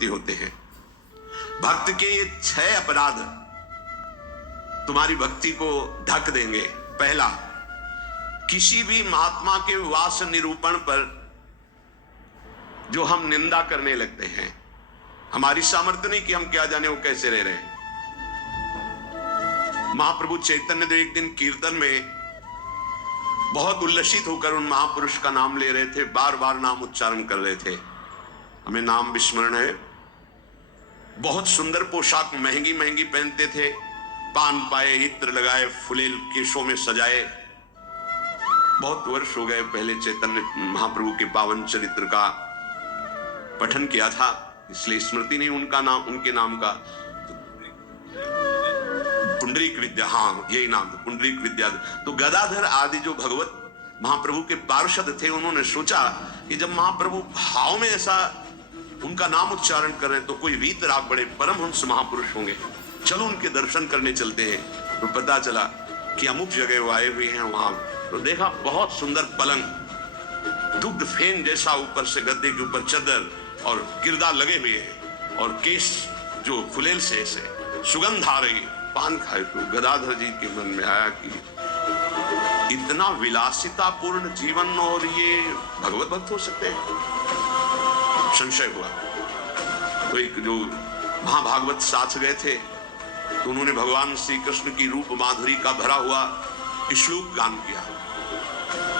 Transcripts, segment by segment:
प्रति होते हैं। भक्त के ये 6 अपराध तुम्हारी भक्ति को ढक देंगे। पहला, किसी भी महात्मा के वास निरूपण पर जो हम निंदा करने लगते हैं, हमारी सामर्थ्य नहीं कि हम क्या जाने वो कैसे रह रहे हैं। महाप्रभु चैतन्य देव एक दिन कीर्तन में बहुत उल्लसित होकर उन महापुरुष का नाम ले रहे थे, बार बार नाम उच्चारण कर रहे थे। हमें नाम विस्मरण है। बहुत सुंदर पोशाक महंगी महंगी पहनते थे, पान पाए, इत्र लगाए, फुलेल केशों में सजाए। बहुत वर्ष हो गए पहले चैतन्य महाप्रभु के पावन चरित्र का पठन किया था, इसलिए स्मृति नहीं उनका नाम, उनके नाम का। पुंडरीक विद्या, हाँ यही नाम था, पुंडरीक विद्या। तो गदाधर आदि जो भगवत महाप्रभु के पार्षद थे, उन्होंने सोचा कि जब महाप्रभु भाव में ऐसा उनका नाम उच्चारण कर रहे हैं तो कोई वीतराग बड़े परमहंस महापुरुष होंगे, चलो उनके दर्शन करने चलते हैं। तो पता चला कि अमुक जगह वो आए हुए हैं। वहां तो देखा बहुत सुंदर पलंग, दुग्ध फेन जैसा, ऊपर से गद्दे के ऊपर चादर और गिरदा लगे हुए हैं, और केस जो फुलेल से ऐसे सुगंध आ रही, पान खाए। तो गदाधर जी के मन में आया कि इतना विलासितापूर्ण जीवन और ये भगवत भक्त हो सकते हैं। संशय हुआ। तो एक जो महाभागवत साथ गए थे, तो उन्होंने भगवान श्री कृष्ण की रूप माधुरी का भरा हुआ श्लोक गान किया।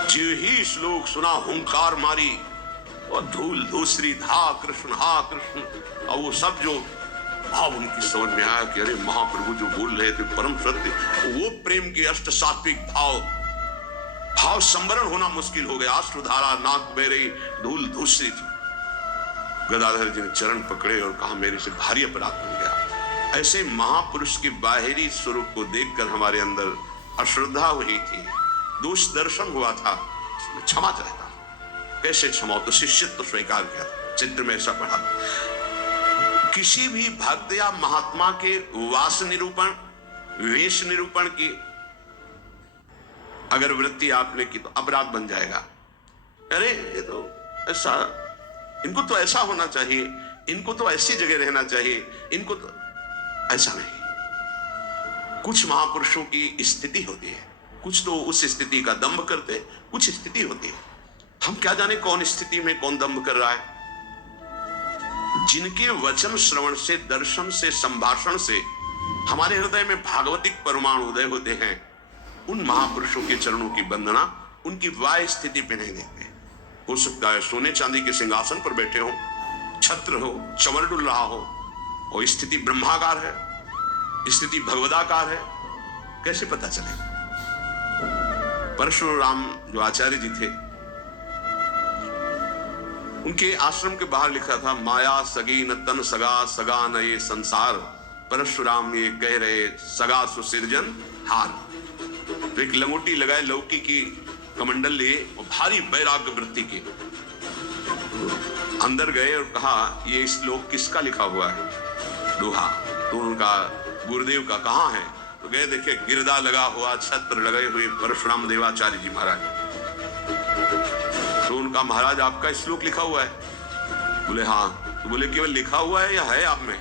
जो ही श्लोक सुना हुंकार मारी और धूल दूसरी हा कृष्ण, और वो सब जो भाव उनकी समझ में आया कि अरे महाप्रभु जो बोल रहे थे परम सत्य, वो प्रेम के अष्ट सात्विक भाव संवरण होना मुश्किल हो गया। अश्रुधारा नाक बह रही, धूल दूसरी थी। गदाधर जी ने चरण पकड़े और कहा मेरे से भारी अपराध बन गया। ऐसे महापुरुष के बाहरी स्वरूप को देखकर हमारे अंदर अश्रद्धा हुई थी, दोष दर्शन हुआ था, क्षमा चाहता। कैसे क्षमा? तो शिष्यत्व स्वीकार किया। चित्र में ऐसा पढ़ा, किसी भी भक्त या महात्मा के वास निरूपण, वेश निरूपण की अगर वृत्ति आपने की तो अपराध बन जाएगा। अरे ये तो ऐसा, इनको तो ऐसा होना चाहिए, इनको तो ऐसी जगह रहना चाहिए, इनको तो ऐसा नहीं। कुछ महापुरुषों की स्थिति होती है, कुछ तो उस स्थिति का दंभ करते, कुछ स्थिति होती है। हम क्या जाने कौन स्थिति में कौन दंभ कर रहा है। जिनके वचन श्रवण से, दर्शन से, संभाषण से हमारे हृदय में भागवतिक परमाणु उदय होते हैं, उन महापुरुषों के चरणों की वंदना उनकी वाह स्थिति पे नहीं देखते। हो सकता है सोने चांदी के सिंहासन पर बैठे हो, छत्र हो, चमर डुल रहा हो, और स्थिति ब्रह्माकार है, स्थिति भगवदाकार है, कैसे पता चले? परशुराम जो आचार्य जी थे, उनके आश्रम के बाहर लिखा था, माया सगी न तन सगा, सगा न ये संसार। परशुराम ये कह रहे सगा सुसिरजन हार। तो एक लंगोटी लगाए, लौकी की कमंडल लिए और भारी वैराग्य वृत्ति के अंदर गए और कहा ये श्लोक किसका लिखा हुआ है? दोहा। तो उनका गुरुदेव का कहाँ है? तो गए, देखे गिरदा लगा हुआ, छत्र लगे हुए परशुराम देवाचार्य जी महाराज। तो उनका महाराज आपका श्लोक लिखा हुआ है? बोले हाँ। तो बोले केवल लिखा हुआ है या है आप में?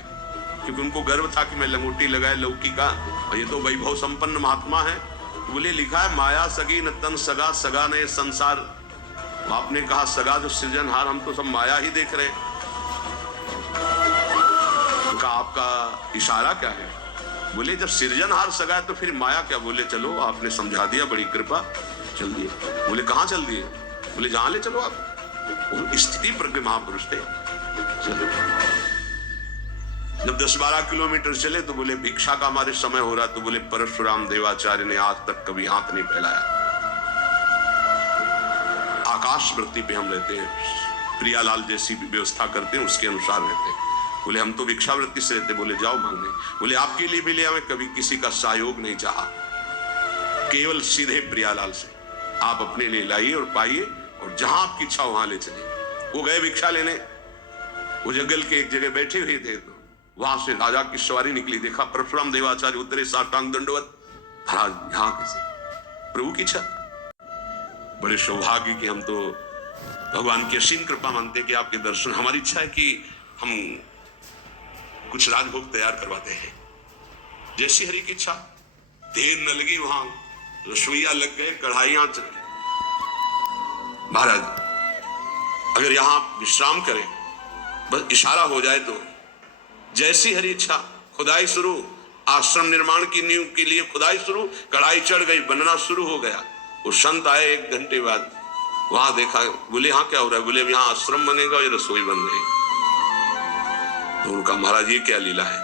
क्योंकि उनको गर्व था कि मैं लंगोटी लगाए लौकी का, और ये तो वैभव संपन्न महात्मा है। तो बोले लिखा है माया सगी न तन सगा, सगा न ये संसार। तो आपने कहा सगा जो सृजनहार, हम तो सब माया ही देख रहे हैं। तो आपका इशारा क्या है? बोले जब सृजनहार सगा है तो फिर माया क्या? बोले चलो आपने समझा दिया, बड़ी कृपा, चल दिए। बोले कहाँ चल दिए? बोले जहां ले चलो आप। वो स्थिति प्रज्ञ महापुरुष थे। चलो जब 10-12 किलोमीटर चले तो बोले भिक्षा का हमारे समय हो रहा। तो बोले परशुराम देवाचार्य ने आज तक कभी हाथ नहीं फैलाया, आकाश वृत्ति पे हम रहते हैं, प्रियालाल जैसी व्यवस्था करते हैं उसके अनुसार रहते हैं। बोले हम तो भिक्षा वृत्ति से रहते। बोले जाओ मांगने। बोले आपके लिए भी ले आवे, कभी किसी का सहयोग नहीं चाहा, केवल सीधे प्रियालाल से आप अपने लिए लाइए और पाइए, और जहां आपकी इच्छा वहां ले चलिए। वो गए भिक्षा लेने, वो जंगल के एक जगह बैठे हुए थे, तो वहां से राजा की सवारी निकली। देखा परशुराम देवाचार्य उतरे, साष्टांग दंडवत। महाराज यहाँ कैसे? प्रभु की इच्छा। बड़े सौभाग्य कि हम तो भगवान की असीम कृपा मानते कि आपके दर्शन, हमारी इच्छा है कि हम कुछ राजभोग तैयार करवाते हैं। जैसी हरि की इच्छा, देर न लगी, वहां रसोईया लग गए, कढ़ाइयां चल। महाराज अगर यहां विश्राम करें, बस इशारा हो जाए तो जैसी हरि इच्छा, खुदाई शुरू, आश्रम निर्माण की नींव के लिए खुदाई शुरू, कढ़ाई चढ़ गई, बनना शुरू हो गया। वो संत आए 1 घंटे बाद, वहां देखा, बोले यहाँ क्या हो रहा है? बोले यहाँ आश्रम बनेगा और रसोई बन रही। तो उनका महाराज ये क्या लीला है?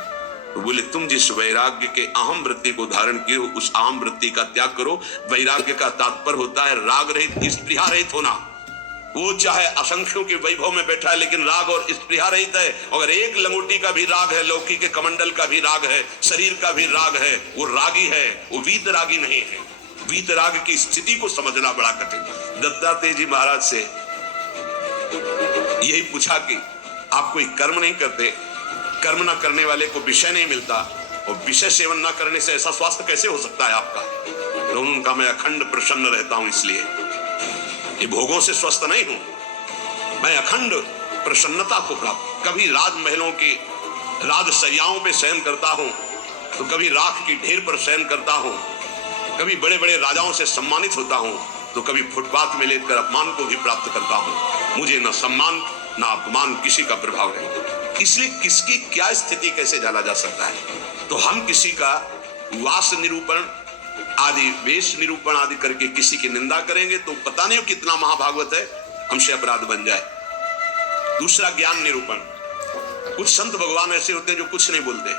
तो बोले तुम जिस वैराग्य के अहम वृत्ति को धारण किए हो, उस अहम वृत्ति का त्याग करो। वैराग्य का तात्पर्य होता है राग रहित, स्पृहा रहित होना। वो चाहे असंख्यों के वैभव में बैठा है, लेकिन राग और स्पृहा रहित है। अगर एक लंगोटी का भी राग है, लौकी के कमंडल का भी राग है, शरीर का भी राग है, वो रागी है, वो वीतरागी नहीं है। वीतराग की स्थिति को समझना बड़ा कठिन है। दत्तात्रेय जी महाराज से यही पूछा कि आप कोई कर्म नहीं करते, कर्म ना करने वाले को विषय नहीं मिलता, और विषय सेवन ना करने से ऐसा स्वास्थ्य कैसे हो सकता है आपका? तो उनका मैं अखंड प्रसन्न रहता हूं, इसलिए ये भोगों से स्वस्थ नहीं हूं, मैं अखंड प्रसन्नता को प्राप्त। कभी राजमहलों की राजशैयाओं पे शयन करता हूं, तो कभी राख की ढेर पर शयन करता हूं, कभी बड़े बड़े राजाओं से सम्मानित होता हूं, तो कभी फुटपाथ में लेटकर अपमान को भी प्राप्त करता हूं। मुझे न सम्मान न अपमान किसी का प्रभाव नहीं। इसलिए किसकी क्या स्थिति कैसे जाना जा सकता है? तो हम किसी का वास निरूपण आदि, वेश निरूपण आदि करके किसी की निंदा करेंगे तो पता नहीं कितना महाभागवत है, हमसे अपराध बन जाए। दूसरा ज्ञान निरूपण। कुछ संत भगवान ऐसे होते हैं जो कुछ नहीं बोलते,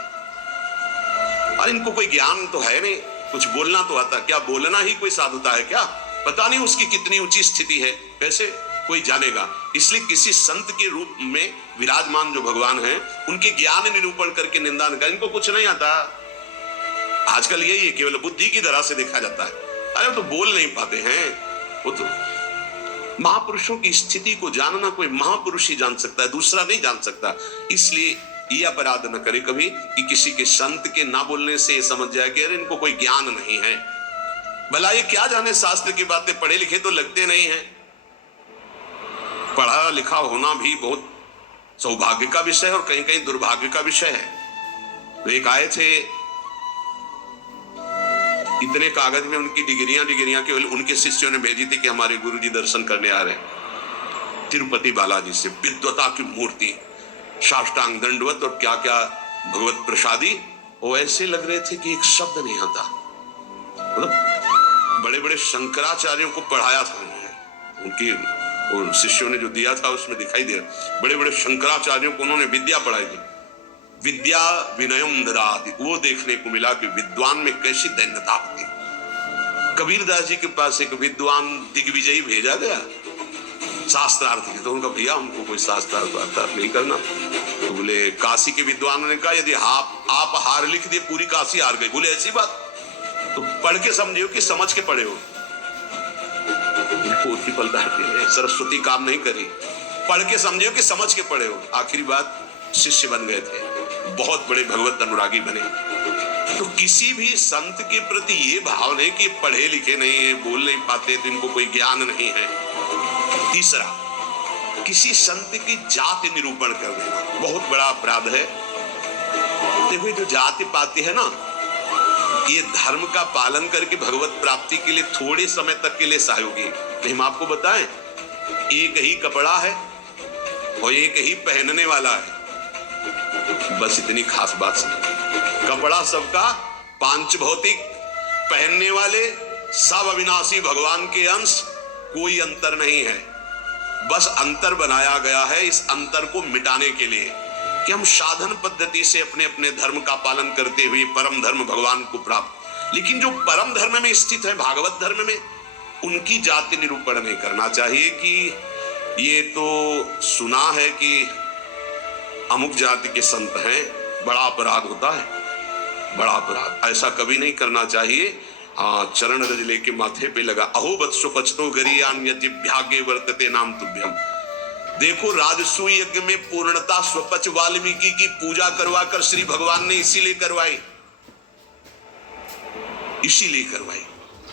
और इनको कोई ज्ञान तो है नहीं, कुछ बोलना तो आता, क्या बोलना ही कोई साधुता है क्या? पता नहीं उसकी कितनी ऊंची स्थिति है, कैसे कोई जानेगा? इसलिए किसी संत के रूप में विराजमान जो भगवान हैं, उनके ज्ञान निरूपण करके निंदा न कर। इनको कुछ नहीं आता। आजकल यही है, केवल बुद्धि की तरह से देखा जाता है। अरे तो बोल नहीं पाते हैं। वो तो महापुरुषों की स्थिति को जानना कोई महापुरुष ही जान सकता है, दूसरा नहीं जान सकता। इसलिए ये अपराध न करे कभी कि किसी के संत के ना बोलने से ये समझ जाए कि अरे इनको कोई ज्ञान नहीं है। भला ये क्या जाने शास्त्र की बातें, पढ़े लिखे तो लगते नहीं है। पढ़ा लिखा होना भी बहुत सौभाग्य का विषय है और कहीं कहीं दुर्भाग्य का विषय है। तो एक आए थे, इतने कागज में उनकी डिग्रियां केवल उनके शिष्यों ने भेजी थी कि हमारे गुरुजी दर्शन करने आ रहे हैं। तिरुपति बालाजी से विद्वता की मूर्ति, साष्टांग दंडवत और क्या क्या भगवत प्रसादी। वो ऐसे लग रहे थे कि एक शब्द नहीं आता। मतलब बड़े बड़े शंकराचार्यों को पढ़ाया था उन्होंने, उनके शिष्यों ने जो दिया था उसमें दिखाई दिया। बड़े बड़े शंकराचार्यों को उन्होंने विद्या पढ़ाई थी। विद्या विनयम ददाति, वो देखने को मिला कि विद्वान में कैसी दैन्यता होती। कबीरदास जी के पास एक विद्वान दिग्विजयी भेजा गया शास्त्रार्थ के, तो उनका भैया हमको कोई शास्त्रार्थ नहीं करना। तो बोले काशी के विद्वानों ने कहा यदि आप हार लिख दिए पूरी काशी हार गई। बोले ऐसी बात? तो पढ़ के समझे कि समझ के पढ़े हो? सरस्वती काम नहीं करी, पढ़ के समझे कि समझ के पढ़े हो। आखिरी बात शिष्य बन गए थे, बहुत बड़े भगवत अनुरागी बने। तो किसी भी संत के प्रति ये भाव नहीं कि पढ़े लिखे नहीं है, बोल नहीं पाते, तो इनको कोई ज्ञान नहीं है। तीसरा, किसी संत की जाति निरूपण कर देना बहुत बड़ा अपराध है। देखो जो जाति पाती है ना, ये धर्म का पालन करके भगवत प्राप्ति के लिए थोड़े समय तक के लिए सहयोगी। नहीं हम आपको बताएं, एक ही कपड़ा है और एक ही पहनने वाला है, बस इतनी खास बात सुनिए। कपड़ा सबका पांच भौतिक, पहनने वाले सब अविनाशी भगवान के अंश, कोई अंतर नहीं है। बस अंतर बनाया गया है इस अंतर को मिटाने के लिए कि हम साधन पद्धति से अपने अपने धर्म का पालन करते हुए परम धर्म भगवान को प्राप्त। लेकिन जो परम धर्म में स्थित है, भागवत धर्म में, उनकी जाति निरूपण नहीं करना चाहिए कि ये तो सुना है कि अमुक जाति के संत हैं, बड़ा अपराध होता है, बड़ा अपराध। ऐसा कभी नहीं करना चाहिए। हाँ, चरण रज लेके माथे पे लगा, अहो वत्सो पचतो गरियान यज्ञ वर्तते नाम तुभ्यम। देखो राजसूय यज्ञ में पूर्णता स्वपच वाल्मीकि की पूजा करवा कर श्री भगवान ने इसीलिए करवाई।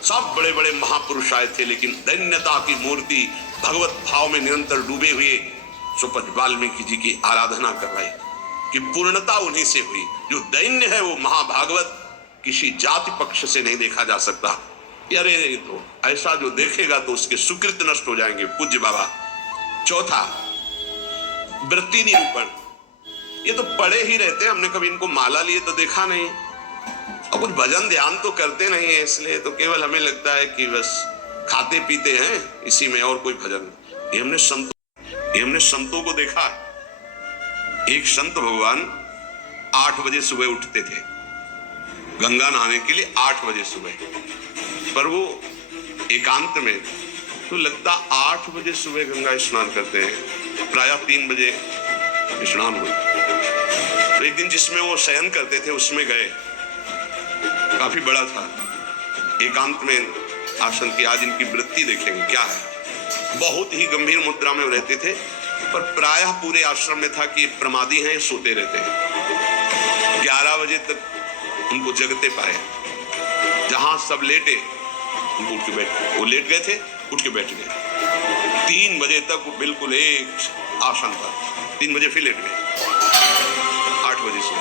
सब बड़े बड़े महापुरुष आए थे, लेकिन दैन्यता की मूर्ति भगवत भाव में निरंतर डूबे हुए स्वपच वाल्मीकि जी की आराधना करवाई। कि पूर्णता उन्हीं से हुई। जो दैन्य है वो महाभागवत किसी जाति पक्ष से नहीं देखा जा सकता। अरे तो ऐसा जो देखेगा तो उसके सुकृत नष्ट हो जाएंगे। पूज्य बाबा। चौथा, वृत्ति निरूपण। ये तो पढ़े ही रहते हैं, हमने कभी इनको माला लिए तो देखा नहीं, और कुछ भजन ध्यान तो करते नहीं है, इसलिए तो केवल हमें लगता है कि बस खाते पीते हैं इसी में, और कोई भजन। ये हमने संतों को देखा। एक संत भगवान 8 बजे सुबह उठते थे गंगा नहाने के लिए, 8 बजे सुबह, पर वो एकांत में तो लगता 8 बजे सुबह गंगा स्नान करते हैं, प्रायः 3 बजे स्नान हुआ। तो एक दिन जिसमें वो शयन करते थे उसमें गए, काफी बड़ा था, एकांत में आसन की। आज इनकी वृत्ति देखेंगे क्या है। बहुत ही गंभीर मुद्रा में रहते थे, पर प्रायः पूरे आश्रम में था कि प्रमादी हैं, सोते रहते हैं। 11 बजे तक उनको जगते पाए, जहां सब लेटे उनको उठ के बैठ, वो लेट गए थे, उठ के बैठ गए। 3 बजे तक वो बिल्कुल एक आसन पर, 3 बजे फिर लेट गए, 8 बजे से।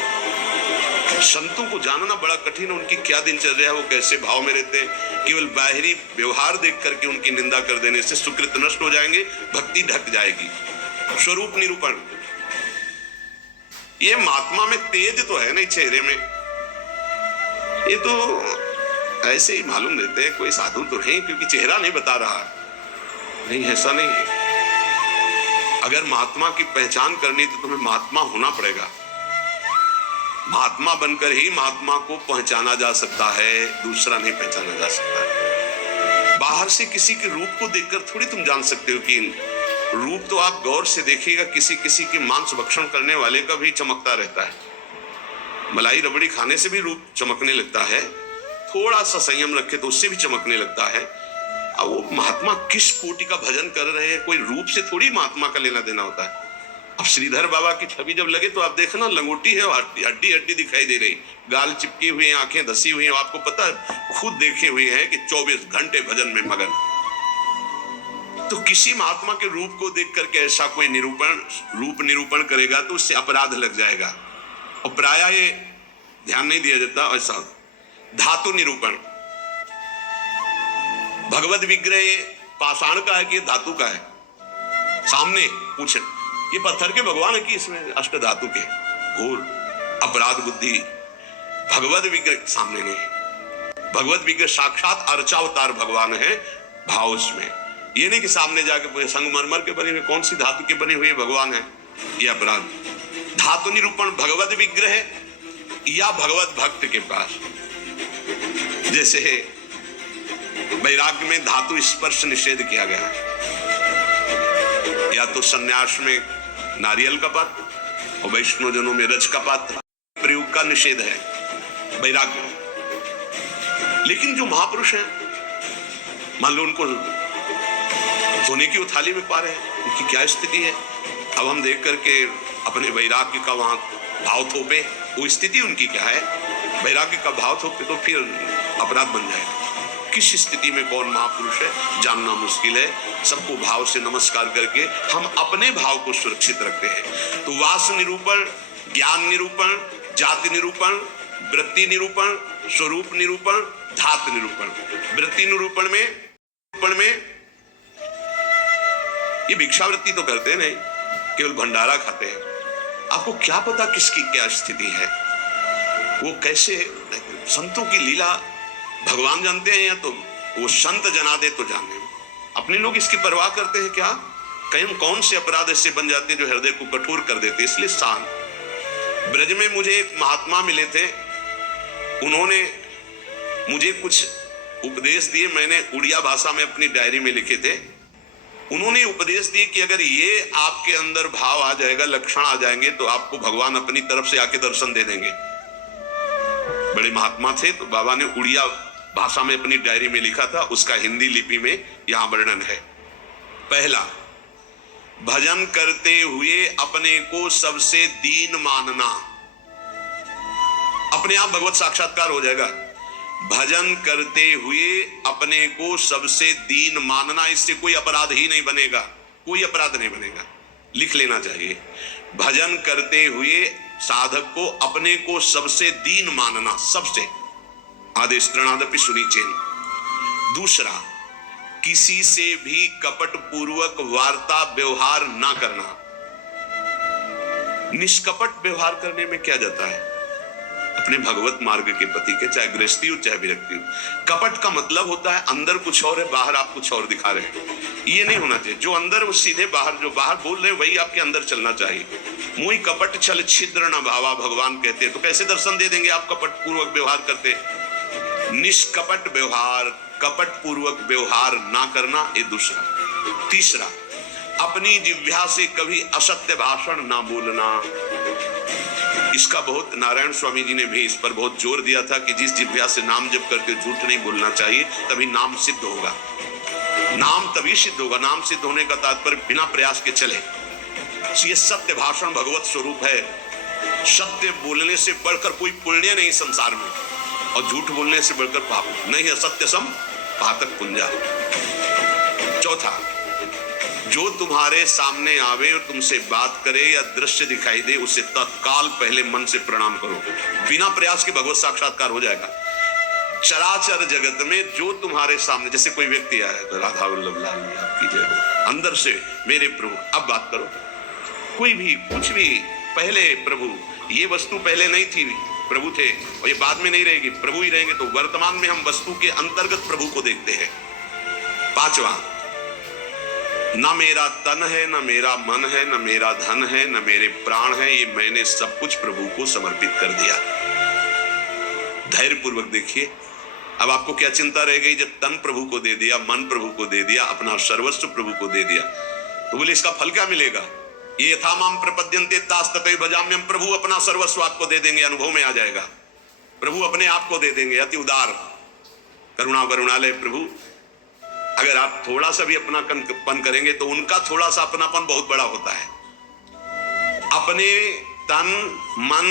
संतों को जानना बड़ा कठिन है, उनकी क्या दिनचर्या है, वो कैसे भाव में रहते हैं। केवल बाहरी व्यवहार देख करके उनकी निंदा कर देने से सुकृत नष्ट हो जाएंगे, भक्ति ढक जाएगी। स्वरूप निरूपण। ये महात्मा में तेज तो है नहीं चेहरे में, ये तो ऐसे ही मालूम देते हैं कोई साधु तो नहीं, क्योंकि चेहरा नहीं बता रहा। नहीं, ऐसा नहीं है। अगर महात्मा की पहचान करनी तो तुम्हें महात्मा होना पड़ेगा। महात्मा बनकर ही महात्मा को पहचाना जा सकता है, दूसरा नहीं पहचाना जा सकता। बाहर से किसी के रूप को देखकर थोड़ी तुम जान सकते हो कि रूप तो आप गौर से देखिएगा, किसी किसी के मांस भक्षण करने वाले का भी चमकता रहता है, मलाई रबड़ी खाने से भी रूप चमकने लगता है, थोड़ा सा संयम रखे तो उससे भी चमकने लगता है। अब वो महात्मा किस कोटि का भजन कर रहे हैं, कोई रूप से थोड़ी महात्मा का लेना देना होता है। अब श्रीधर बाबा की छवि जब लगे तो आप देखना लंगोटी है, हड्डी हड्डी दिखाई दे रही, गाल चिपकी हुई है, आंखें धसी हुई हैं। आपको पता है, खुद देखे हुए हैं कि 24 घंटे भजन में मगन। तो किसी महात्मा के रूप को देख करके ऐसा कोई रूप निरूपण करेगा तो उससे अपराध लग जाएगा, और प्रायः ये ध्यान नहीं दिया जाता। ऐसा धातु निरूपण। भगवत विग्रह पाषाण का है कि धातु का है, सामने पूछे ये पत्थर के भगवान है कि इसमें अष्ट धातु के। घोर अपराध बुद्धि। भगवत विग्रह सामने नहीं, भगवत विग्रह साक्षात अर्चावतार भगवान है, भाव उसमें। ये नहीं कि सामने जाके संगमरमर के बने हुए कौन सी धातु के बने हुए भगवान है, ये अपराध। धातु निरूपण भगवत विग्रह या भगवत भक्त के पास। जैसे वैराग्य में धातु स्पर्श निषेध किया गया, या तो सन्यास में नारियल का पात्र और वैष्णव जनों में रज का पात्र प्रयोग का निषेध है, वैराग्य। लेकिन जो महापुरुष हैं, मान लो उनको सोने की थाली में पा रहे हैं, उनकी क्या स्थिति है। अब हम देख करके अपने वैराग्य का वहां भाव थोपे, वो स्थिति उनकी क्या है। वैराग्य का भाव थोपे तो फिर अपराध बन जाएगा। किस स्थिति में कौन महापुरुष है जानना मुश्किल है। सबको भाव से नमस्कार करके हम अपने भाव को सुरक्षित रखते हैं। तो वास निरूपण, ज्ञान निरूपण, जाति निरूपण, वृत्ति निरूपण, स्वरूप निरूपण, धातु निरूपण। वृत्ति निरूपण में ये भिक्षावृत्ति तो करते नहीं, केवल भंडारा खाते हैं। आपको क्या पता किसकी क्या स्थिति है, वो कैसे। संतों की लीला भगवान जानते हैं, या तो वो संत जना दे तो जाने। अपने लोग इसकी परवाह करते हैं क्या? कहीं कौन से अपराध ऐसे बन जाते हैं जो हृदय को कठोर कर देते। इसलिए शांत। ब्रज में मुझे एक महात्मा मिले थे, उन्होंने मुझे कुछ उपदेश दिए, मैंने उड़िया भाषा में अपनी डायरी में लिखे थे। उन्होंने उपदेश दिए कि अगर ये आपके अंदर भाव आ जाएगा, लक्षण आ जाएंगे, तो आपको भगवान अपनी तरफ से आके दर्शन दे देंगे। बड़े महात्मा थे, तो बाबा ने उड़िया भाषा में अपनी डायरी में लिखा था, उसका हिंदी लिपि में यहां वर्णन है। पहला, भजन करते हुए अपने को सबसे दीन मानना। अपने आप भगवत साक्षात्कार हो जाएगा। भजन करते हुए अपने को सबसे दीन मानना, इससे कोई अपराध ही नहीं बनेगा, कोई अपराध नहीं बनेगा। लिख लेना चाहिए। भजन करते हुए साधक को अपने को सबसे दीन मानना, सबसे आदेश तृणादपि सुनीचेन। दूसरा, किसी से भी कपट पूर्वक वार्ता व्यवहार ना करना। निष्कपट व्यवहार करने में क्या जाता है? अपने भगवत मार्ग के पति के, चाहे गृहस्थी हो चाहे विरक्ति हो। कपट का मतलब होता है अंदर कुछ और है, बाहर आप कुछ और दिखा रहे हैं। ये नहीं होना चाहिए। जो अंदर वो सीधे बाहर, जो बाहर बोल रहे हैं वही आपके अंदर चलना चाहिए। मुई कपट छल छिद्र न भावा, भगवान कहते हैं। तो कैसे दर्शन दे देंगे आप कपट पूर्वक व्यवहार करते? निष्कपट व्यवहार, कपट पूर्वक व्यवहार ना करना, ये दूसरा। तीसरा, अपनी जिह्वा से कभी असत्य भाषण ना बोलना। इसका बहुत नारायण स्वामी जी ने भी इस पर बहुत जोर दिया था कि जिस जिह्वा से नाम जप करके झूठ नहीं बोलना चाहिए, तभी नाम सिद्ध होगा। नाम तभी सिद्ध होगा। नाम सिद्ध होने का तात्पर्य बिना प्रयास के चले। ये सत्य भाषण भगवत स्वरूप है। सत्य बोलने से बढ़कर कोई पुण्य नहीं संसार में, और झूठ बोलने से बढ़कर पाप नहीं। असत्य सम पातक पुंजा। चौथा, जो तुम्हारे सामने आवे और तुमसे बात करे या दृश्य दिखाई दे, उसे तत्काल पहले मन से प्रणाम करो। बिना प्रयास के भगवत साक्षात्कार हो जाएगा। चराचर जगत में जो तुम्हारे सामने, जैसे कोई व्यक्ति आया तो राधा वल्लभ लाल जी आपकी जय हो, अंदर से मेरे प्रभु, अब बात करो। कोई भी कुछ भी, पहले प्रभु, ये वस्तु पहले नहीं थी, प्रभु थे, और ये बाद में नहीं रहेगी, प्रभु ही रहेंगे। तो वर्तमान में हम वस्तु के अंतर्गत प्रभु को देखते हैं। पांचवा, न मेरा तन है, न मेरा मन है, न मेरा धन है, न मेरे प्राण है, ये मैंने सब कुछ प्रभु को समर्पित कर दिया। धैर्य पूर्वक देखिए। अब आपको क्या चिंता रह गई? जब तन प्रभु को दे दिया, मन प्रभु को दे दिया, अपना सर्वस्व प्रभु को दे दिया, तो बोले इसका फल क्या मिलेगा? ये यथा माम प्रपद्यन्ते तास तथैव भजाम्यहम्। प्रभु अपना सर्वस्व आपको दे देंगे, अनुभव में आ जाएगा। प्रभु अपने आप को दे देंगे। अति उदार, करुणा करुणालय प्रभु। अगर आप थोड़ा सा भी अपनापन करेंगे तो उनका थोड़ा सा अपनापन बहुत बड़ा होता है। अपने तन मन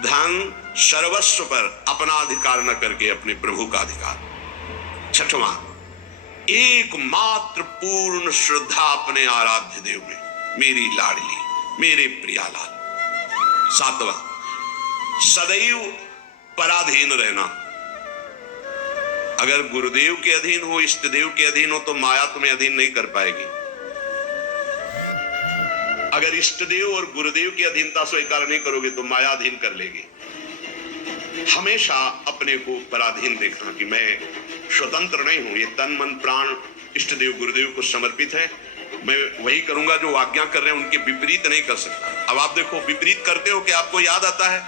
धन सर्वस्व पर अपना अधिकार न करके अपने प्रभु का अधिकार। छठवां, एकमात्र पूर्ण श्रद्धा अपने आराध्य देव में, मेरी लाडली, मेरे प्रियालाल। सातवां, सदैव पराधीन रहना। अगर गुरुदेव के अधीन हो, इष्ट देव के अधीन हो, तो माया तुम्हें अधीन नहीं कर पाएगी। अगर इष्ट देव और गुरुदेव की अधीनता स्वीकार नहीं करोगे तो माया अधीन कर लेगी। हमेशा अपने को पराधीन देखना कि मैं स्वतंत्र नहीं हूं। ये तन मन प्राण इष्ट देव गुरुदेव को समर्पित है। मैं वही करूंगा जो आज्ञा कर रहे हैं, उनके विपरीत नहीं कर सकता। अब आप देखो, विपरीत करते हो कि आपको याद आता है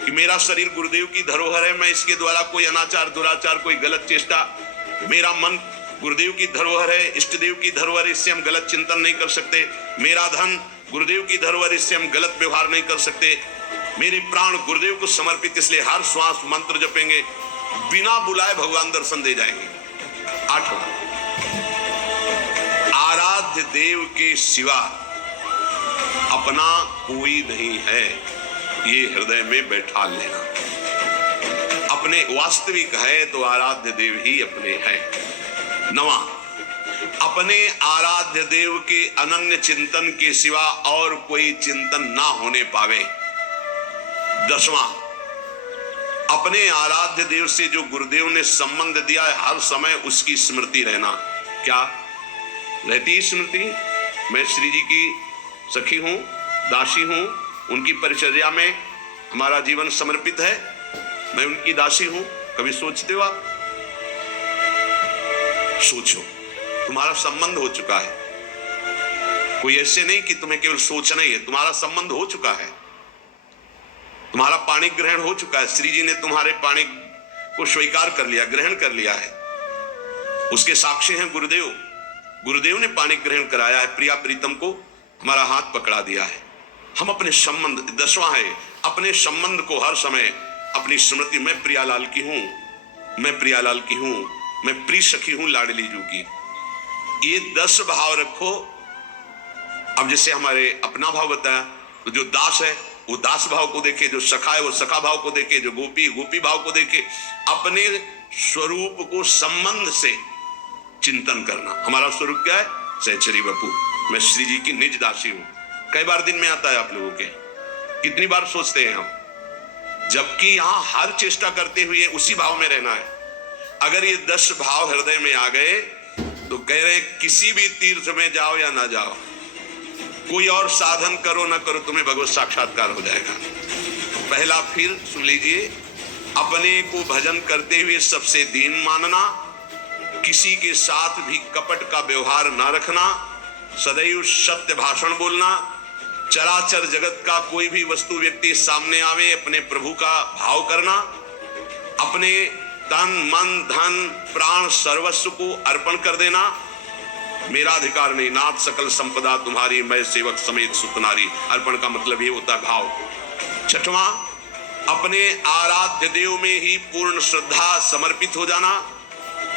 कि मेरा शरीर गुरुदेव की धरोहर है, मैं इसके द्वारा कोई अनाचार दुराचार कोई गलत चेष्टा, मेरा मन गुरुदेव की धरोहर है, इष्ट देव की धरोहर, इससे हम गलत चिंतन नहीं कर सकते। मेरा धन गुरुदेव की धरोहर, इससे हम गलत व्यवहार नहीं कर सकते। मेरे प्राण गुरुदेव को समर्पित, इसलिए हर श्वास मंत्र जपेंगे, बिना बुलाए भगवान दर्शन दे जाएंगे। आठवां, आराध्य देव के सिवा अपना कोई नहीं है, ये हृदय में बैठा लेना। अपने वास्तविक है तो आराध्य देव ही अपने हैं। नवा, अपने आराध्य देव के अनन्य चिंतन के सिवा और कोई चिंतन ना होने पावे। दसवां, अपने आराध्य देव से जो गुरुदेव ने संबंध दिया है, हर समय उसकी स्मृति रहना। क्या रहती स्मृति? मैं श्री जी की सखी हूं, दासी हूं, उनकी परिचर्या में हमारा जीवन समर्पित है, मैं उनकी दासी हूं। कभी सोचते हो आप? सोचो, तुम्हारा संबंध हो चुका है। कोई ऐसे नहीं कि तुम्हें केवल सोचना ही है, तुम्हारा संबंध हो चुका है, तुम्हारा पाणी ग्रहण हो चुका है। श्री जी ने तुम्हारे पाणी को स्वीकार कर लिया, ग्रहण कर लिया है। उसके साक्षी हैं गुरुदेव। गुरुदेव ने पाणी ग्रहण कराया है, प्रिया प्रीतम को हमारा हाथ पकड़ा दिया है। हम अपने संबंध, दसवां है, अपने संबंध को हर समय अपनी स्मृति, मैं प्रियालाल की हूं, मैं प्रियालाल की हूं, मैं प्रिय सखी हूं लाडली जू की। ये 10 भाव रखो। अब जैसे हमारे अपना भाव बताया, तो जो दास है वो दास भाव को देखे, जो सखा है वो सखा भाव को देखे, जो गोपी गोपी भाव को देखे। अपने स्वरूप को संबंध से चिंतन करना। हमारा स्वरूप क्या है? सहचरी बपू, मैं श्री जी की निज दासी हूं। कई बार दिन में आता है आप लोगों के, कितनी बार सोचते हैं हम, जबकि यहां हर चेष्टा करते हुए उसी भाव में रहना है। अगर ये 10 भाव हृदय में आ गए तो कह रहे किसी भी तीर्थ में जाओ या ना जाओ, कोई और साधन करो ना करो, तुम्हें भगवत साक्षात्कार हो जाएगा। पहला फिर सुन लीजिए, अपने को भजन करते हुए सबसे दीन मानना, किसी के साथ भी कपट का व्यवहार ना रखना, सदैव सत्य भाषण बोलना, चराचर जगत का कोई भी वस्तु व्यक्ति सामने आवे अपने प्रभु का भाव करना, अपने तन मन धन प्राण सर्वस्व को अर्पण कर देना, मेरा अधिकार नहीं नाथ सकल संपदा तुम्हारी मैं सेवक समेत सुतनारी। अर्पण का मतलब ये होता है भाव। छठवां, अपने आराध्य देव में ही पूर्ण श्रद्धा समर्पित हो जाना।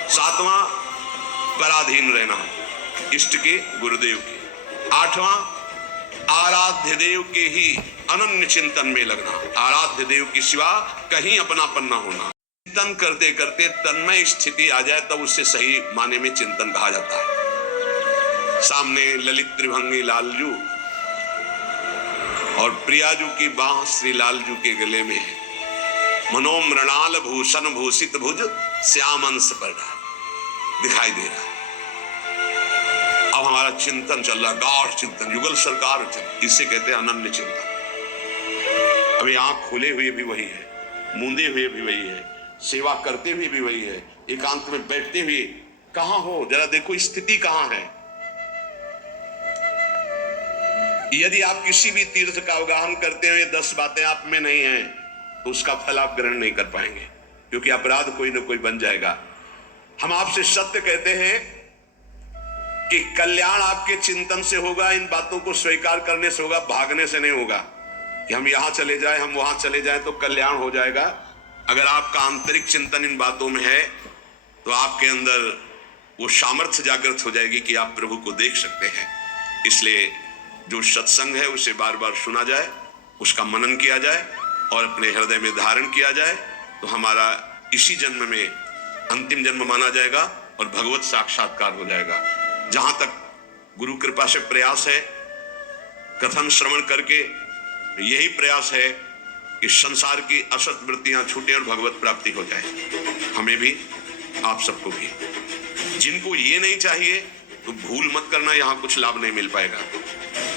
सातवां, पराधीन रहना इष्ट के गुरुदेव के। आठवां, आराध्य देव के ही अनन्य चिंतन में लगना, आराध्य देव के सिवा कहीं अपनापन न होना। चिंतन करते करते तन्मय स्थिति आ जाए तब उससे सही माने में चिंतन कहा जाता है। सामने ललित त्रिभंगी लालजू और प्रियाजू की बाह श्री लालजू के गले में है। मनोमृणाल भूषण भूषित भुज श्यामंश पर दिखाई दे रहा है। अब हमारा चिंतन चल रहा है, गाढ़ चिंतन, युगल सरकार चिंतन, इसे कहते हैं अनन्य चिंतन। अभी आंख खोले हुए भी वही है, मूंदे हुए भी वही है, सेवा करते हुए भी वही है, एकांत में बैठते हुए कहां हो, जरा देखो स्थिति कहां है। यदि आप किसी भी तीर्थ का अवगाहन करते हुए 10 बातें आप में नहीं है तो उसका फल आप ग्रहण नहीं कर पाएंगे, क्योंकि अपराध कोई ना कोई बन जाएगा। हम आपसे सत्य कहते हैं कि कल्याण आपके चिंतन से होगा, इन बातों को स्वीकार करने से होगा, भागने से नहीं होगा कि हम यहां चले जाएं हम वहां चले जाएं तो कल्याण हो जाएगा। अगर आपका आंतरिक चिंतन इन बातों में है तो आपके अंदर वो सामर्थ्य जागृत हो जाएगी कि आप प्रभु को देख सकते हैं। इसलिए जो सत्संग है उसे बार बार सुना जाए, उसका मनन किया जाए और अपने हृदय में धारण किया जाए तो हमारा इसी जन्म में अंतिम जन्म माना जाएगा और भगवत साक्षात्कार हो जाएगा। जहां तक गुरु कृपा से प्रयास है, कथन श्रवण करके यही प्रयास है कि संसार की असत वृत्तियां छूटे और भगवत प्राप्ति हो जाए। हमें भी आप सबको भी। जिनको ये नहीं चाहिए तो भूल मत करना, यहां कुछ लाभ नहीं मिल पाएगा,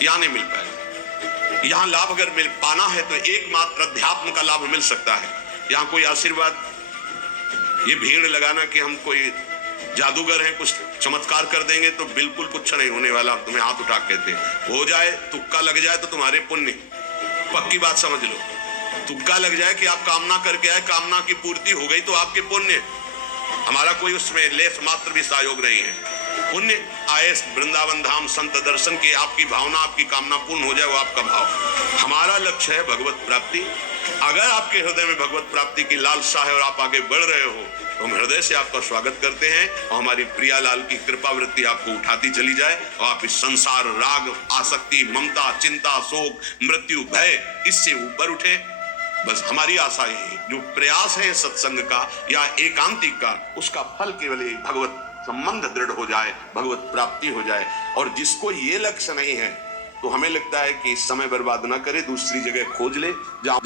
यहां नहीं मिल पाएगा। यहां लाभ अगर मिल पाना है तो एकमात्र अध्यात्म का लाभ मिल सकता है। यहां कोई आशीर्वाद, ये भीड़ लगाना कि हम कोई जादूगर हैं कुछ चमत्कार कर देंगे तो बिल्कुल कुछ नहीं होने वाला। तुम्हें हाथ उठा कहते हो जाए, तुक्का लग जाए तो तुम्हारे पुण्य, पक्की बात समझ लो। तुक्का लग जाए कि आप कामना करके आए, कामना की पूर्ति हो गई तो आपके पुण्य, हमारा कोई उसमें लेस मात्र भी सहयोग नहीं है। पुण्य आए वृंदावन धाम संत दर्शन की आपकी भावना, आपकी कामना पूर्ण हो जाए, वो आपका भाव। हमारा लक्ष्य है भगवत प्राप्ति। अगर आपके हृदय में भगवत प्राप्ति की लालसा है और आप आगे बढ़ रहे हो तो हम हृदय से आपका स्वागत करते हैं और हमारी प्रियालाल की कृपा वृत्ति आपको उठाती चली जाए और आप इस संसार राग आसक्ति ममता चिंता शोक मृत्यु भय इससे ऊपर उठे। बस हमारी आशा यही, जो प्रयास है सत्संग का या एकांतिक का, उसका फल केवल भगवत संबंध दृढ़ हो जाए, भगवत प्राप्ति हो जाए। और जिसको ये लक्ष्य नहीं है तो हमें लगता है कि समय बर्बाद ना करे, दूसरी जगह खोज ले जहां